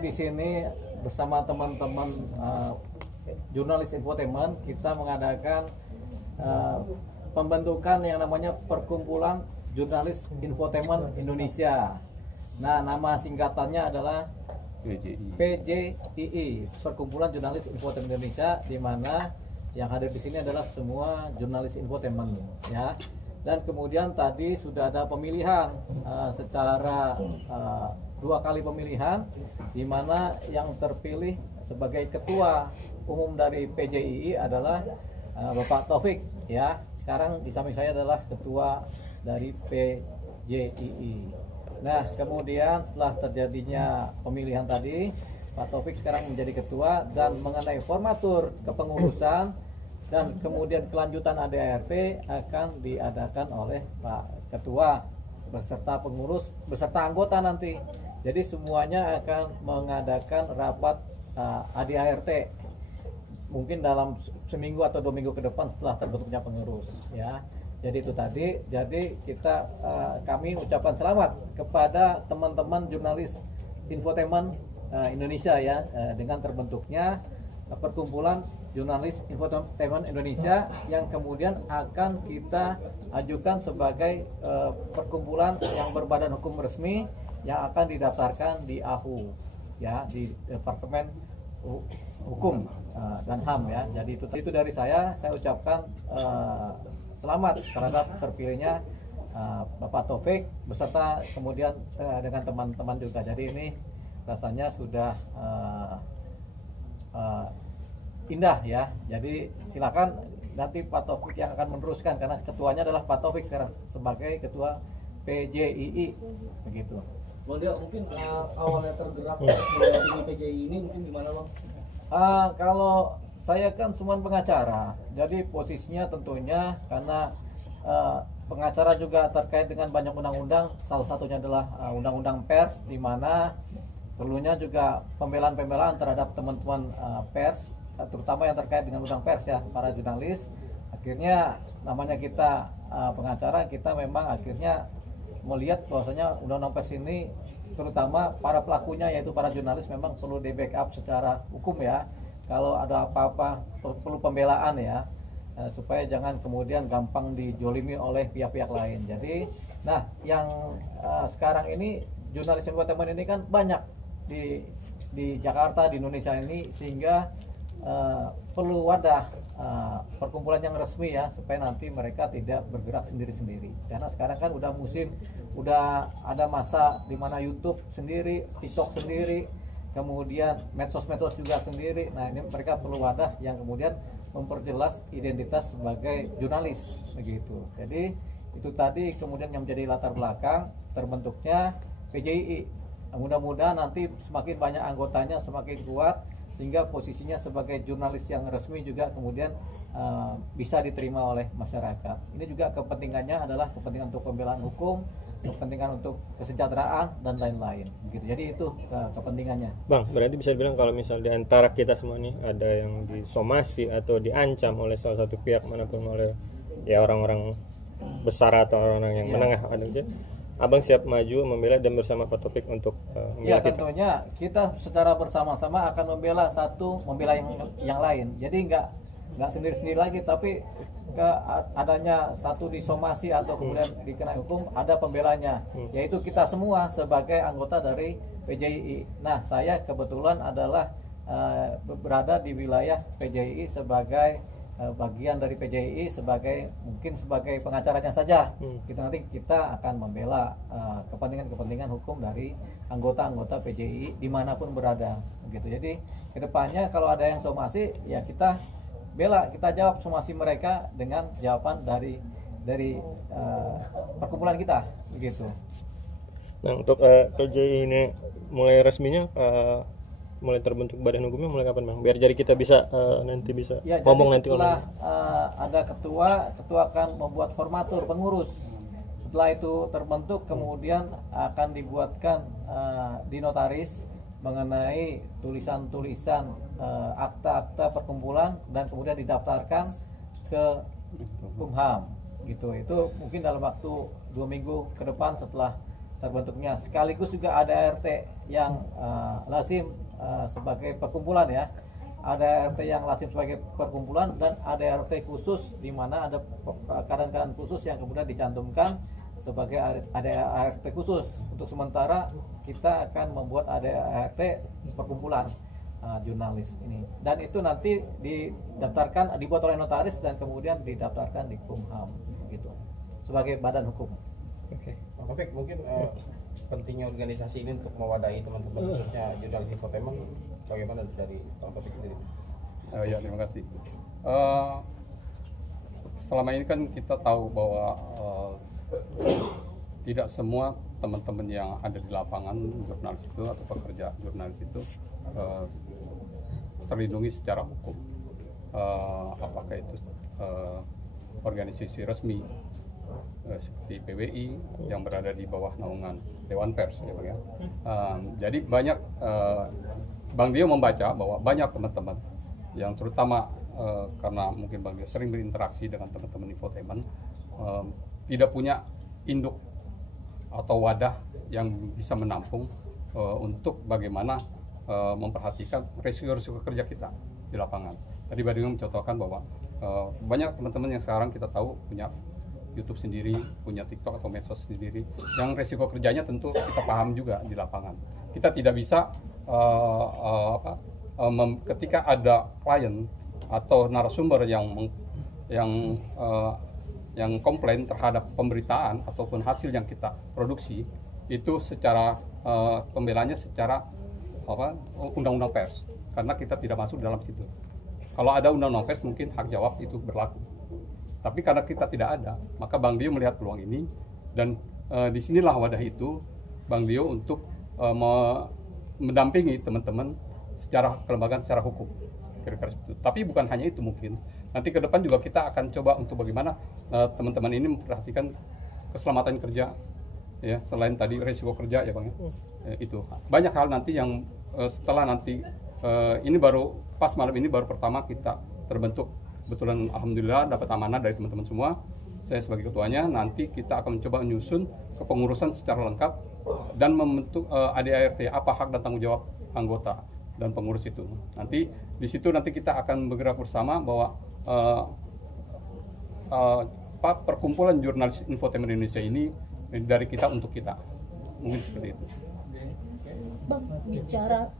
Di sini bersama teman-teman jurnalis infotainment kita mengadakan pembentukan yang namanya Perkumpulan Jurnalis Infotainment Indonesia. Nah, nama singkatannya adalah PJII, Perkumpulan Jurnalis Infotainment Indonesia, di mana yang hadir di sini adalah semua jurnalis infotainment, ya. Dan kemudian tadi sudah ada pemilihan secara 2 kali pemilihan, di mana yang terpilih sebagai ketua umum dari PJII adalah Bapak Taufik, ya. Sekarang di samping saya adalah ketua dari PJII. Nah, kemudian setelah terjadinya pemilihan tadi, Pak Taufik sekarang menjadi ketua, dan mengenai formatur kepengurusan dan kemudian kelanjutan ADART akan diadakan oleh Pak Ketua beserta pengurus beserta anggota nanti. Jadi semuanya akan mengadakan rapat ADART mungkin dalam seminggu atau 2 minggu ke depan setelah terbentuknya pengurus, ya. Jadi itu tadi. Jadi kami ucapkan selamat kepada teman-teman jurnalis infotainment Indonesia, ya, dengan terbentuknya Perkumpulan Jurnalis Infotainment Indonesia, yang kemudian akan kita ajukan sebagai perkumpulan yang berbadan hukum resmi yang akan didaftarkan di AHU, ya, di Departemen Hukum dan HAM, ya. Jadi itu dari saya ucapkan selamat terhadap terpilihnya Bapak Taufik beserta kemudian dengan teman-teman juga. Jadi ini rasanya sudah indah, ya. Jadi silakan nanti Pak Taufik yang akan meneruskan, karena ketuanya adalah Pak Taufik sekarang sebagai ketua PJII, begitu. Bang Dia, mungkin awalnya tergerak mendampingi PJII ini mungkin gimana, Bang? Kalau saya kan cuma pengacara, jadi posisinya tentunya karena pengacara juga terkait dengan banyak undang-undang, salah satunya adalah undang-undang pers, di mana perlunya juga pembelaan-pembelaan terhadap teman-teman pers, terutama yang terkait dengan undang pers, ya, para jurnalis. Akhirnya namanya kita pengacara, kita memang akhirnya melihat bahwasanya undang-undang pers ini, terutama para pelakunya yaitu para jurnalis, memang perlu di backup secara hukum, ya. Kalau ada apa-apa perlu pembelaan, ya, supaya jangan kemudian gampang dijolimi oleh pihak-pihak lain. Jadi, nah, yang sekarang ini jurnalis infotainment ini kan banyak di Jakarta, di Indonesia ini, sehingga perlu wadah perkumpulan yang resmi, ya, supaya nanti mereka tidak bergerak sendiri-sendiri. Karena sekarang kan udah musim, udah ada masa di mana YouTube sendiri, TikTok sendiri, kemudian medsos-medsos juga sendiri. Nah, ini mereka perlu wadah yang kemudian memperjelas identitas sebagai jurnalis, begitu. Jadi itu tadi kemudian yang menjadi latar belakang terbentuknya PJII. Mudah-mudahan nanti semakin banyak anggotanya, semakin kuat, sehingga posisinya sebagai jurnalis yang resmi juga kemudian bisa diterima oleh masyarakat. Ini juga kepentingannya adalah kepentingan untuk pembelaan hukum, kepentingan untuk kesejahteraan, dan lain-lain, gitu. Jadi itu kepentingannya. Bang, berarti bisa dibilang kalau misal di antara kita semua nih ada yang disomasi atau diancam oleh salah satu pihak manapun, oleh, ya, orang-orang besar atau orang-orang yang menengah, ada aja, Abang siap maju membela dan bersama Pak Taufik untuk membela kita? Tentunya kita secara bersama-sama akan membela yang lain. Jadi nggak sendiri-sendiri lagi, tapi adanya satu disomasi atau kemudian dikenai hukum, ada pembelanya, yaitu kita semua sebagai anggota dari PJII. Nah, saya kebetulan adalah berada di wilayah PJII sebagai bagian dari PJII, mungkin sebagai pengacaranya saja. Nanti kita akan membela kepentingan hukum dari anggota-anggota PJII dimanapun berada, gitu. Jadi kedepannya kalau ada yang somasi, ya kita bela, kita jawab somasi mereka dengan jawaban dari perkumpulan kita, begitu. Nah, untuk PJII ini mulai resminya, mulai terbentuk badan hukumnya mulai kapan, Bang? Biar jadi kita bisa nanti bisa ngomong nanti. Setelah ada ketua akan membuat formatur pengurus. Setelah itu terbentuk, kemudian akan dibuatkan di notaris mengenai tulisan-tulisan akta-akta perkumpulan, dan kemudian didaftarkan ke Kumham, gitu. Itu mungkin dalam waktu 2 minggu ke depan setelah terbentuknya. Sekaligus juga ada RT yang lazim sebagai perkumpulan ya. Ada RT yang lazim sebagai perkumpulan dan ada RT khusus di mana ada keadaan-keadaan khusus yang kemudian dicantumkan sebagai ada ART khusus. Untuk sementara kita akan membuat ART perkumpulan jurnalis ini, dan itu nanti didaftarkan, dibuat oleh notaris dan kemudian didaftarkan di Kumham gitu sebagai badan hukum. Oke. Bang Taufik, mungkin pentingnya organisasi ini untuk mewadahi teman-teman khususnya jurnalis infotainment, bagaimana dari Bang Taufik sendiri? Ya, terima kasih. Selama ini kan kita tahu bahwa tidak semua teman-teman yang ada di lapangan jurnalis itu atau pekerja jurnalis itu terlindungi secara hukum. Apakah itu organisasi resmi seperti PBI yang berada di bawah naungan Dewan Pers, ya Bang ya. Jadi banyak Bang Dio membaca bahwa banyak teman-teman yang terutama karena mungkin Bang Dio sering berinteraksi dengan teman-teman infotainment, tidak punya induk atau wadah yang bisa menampung untuk bagaimana memperhatikan risiko-risiko kerja kita di lapangan. Tadi Bang Dio mencontohkan bahwa banyak teman-teman yang sekarang kita tahu punya YouTube sendiri, punya TikTok atau medsos sendiri, yang resiko kerjanya tentu kita paham juga di lapangan. Kita tidak bisa ketika ada klien atau narasumber yang komplain terhadap pemberitaan ataupun hasil yang kita produksi, itu secara pembelaannya secara undang-undang pers, karena kita tidak masuk dalam situ. Kalau ada undang-undang pers mungkin hak jawab itu berlaku. Tapi karena kita tidak ada, maka Bang Dio melihat peluang ini, dan disinilah wadah itu Bang Dio untuk mendampingi teman-teman secara kelembagaan, secara hukum. Kira-kira itu. Tapi bukan hanya itu, mungkin nanti ke depan juga kita akan coba untuk bagaimana teman-teman ini memperhatikan keselamatan kerja, ya, selain tadi risiko kerja ya Bang. Itu banyak hal nanti yang setelah nanti ini baru pas malam ini baru pertama kita terbentuk. Kebetulan alhamdulillah dapat amanah dari teman-teman semua. Saya sebagai ketuanya, nanti kita akan mencoba menyusun kepengurusan secara lengkap dan membentuk ADART, apa hak dan tanggung jawab anggota dan pengurus itu. Nanti di situ nanti kita akan bergerak bersama bahwa perkumpulan jurnalis infotainment Indonesia ini dari kita untuk kita. Mungkin seperti itu. Bang, bicara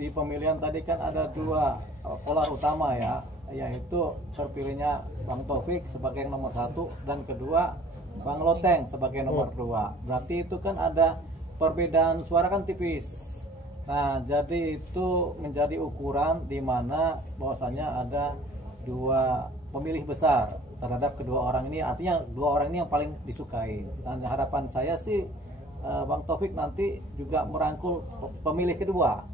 di pemilihan tadi kan ada dua polar utama ya, yaitu terpilihnya Bang Taufik sebagai nomor 1 dan kedua Bang Loteng sebagai nomor 2. Berarti itu kan ada perbedaan suara kan tipis. Nah, jadi itu menjadi ukuran di mana bahwasanya ada dua pemilih besar terhadap kedua orang ini, artinya dua orang ini yang paling disukai. Dan harapan saya sih Bang Taufik nanti juga merangkul pemilih kedua,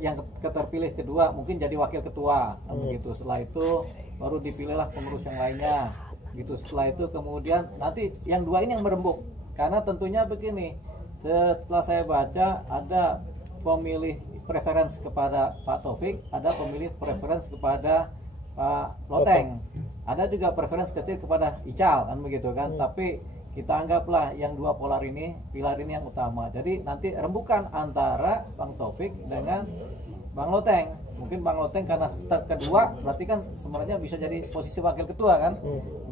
yang keterpilih kedua mungkin jadi wakil ketua, begitu. Setelah itu baru dipilihlah pengurus yang lainnya, gitu. Setelah itu kemudian nanti yang dua ini yang merembuk, karena tentunya begini, setelah saya baca ada pemilih preferensi kepada Pak Taufik, ada pemilih preferensi kepada Pak Loteng, ada juga preferensi kecil kepada Ical, kan begitu kan. Tapi kita anggaplah yang dua polar ini, pilar ini yang utama. Jadi nanti rembukan antara Bang Taufik dengan Bang Loteng. Mungkin Bang Loteng karena kedua, berarti kan sebenarnya bisa jadi posisi wakil ketua kan,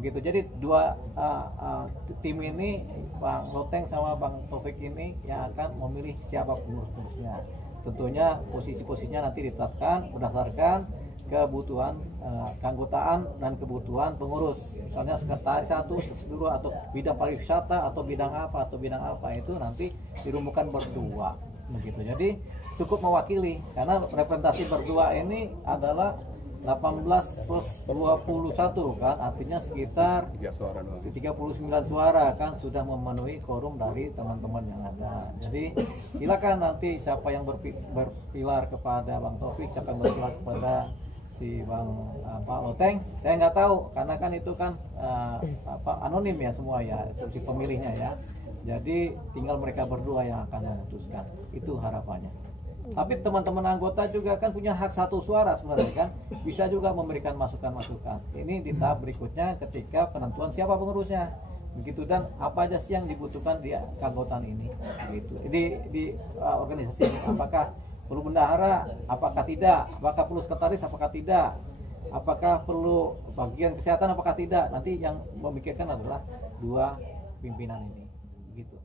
begitu. Jadi dua tim ini, Bang Loteng sama Bang Taufik ini yang akan memilih siapa pengurusnya. Tentunya posisi-posisinya nanti ditetapkan berdasarkan kebutuhan keanggotaan dan kebutuhan pengurus. Misalnya sekretaris 1, seluruh atau bidang pariwisata atau bidang apa itu nanti dirumuhkan berdua, begitu. Jadi cukup mewakili, karena representasi berdua ini adalah 18 plus 21 kan, artinya sekitar 39 suara kan, sudah memenuhi quorum dari teman-teman yang ada. Jadi silakan nanti siapa yang berpilar kepada Bang Taufik, siapa yang berpilar kepada si Bang Pak Loteng, saya nggak tahu, karena kan itu kan anonim ya semua ya, si pemilihnya ya. Jadi tinggal mereka berdua yang akan memutuskan, itu harapannya. Tapi teman-teman anggota juga kan punya hak satu suara sebenarnya kan, bisa juga memberikan masukan-masukan. Ini di tahap berikutnya ketika penentuan siapa pengurusnya. begitu, dan apa aja sih yang dibutuhkan di keanggotaan ini gitu. Di organisasi ini, apakah perlu bendahara, apakah tidak, apakah perlu sekretaris, apakah tidak, apakah perlu bagian kesehatan, apakah tidak. Nanti yang memikirkan adalah dua pimpinan ini gitu.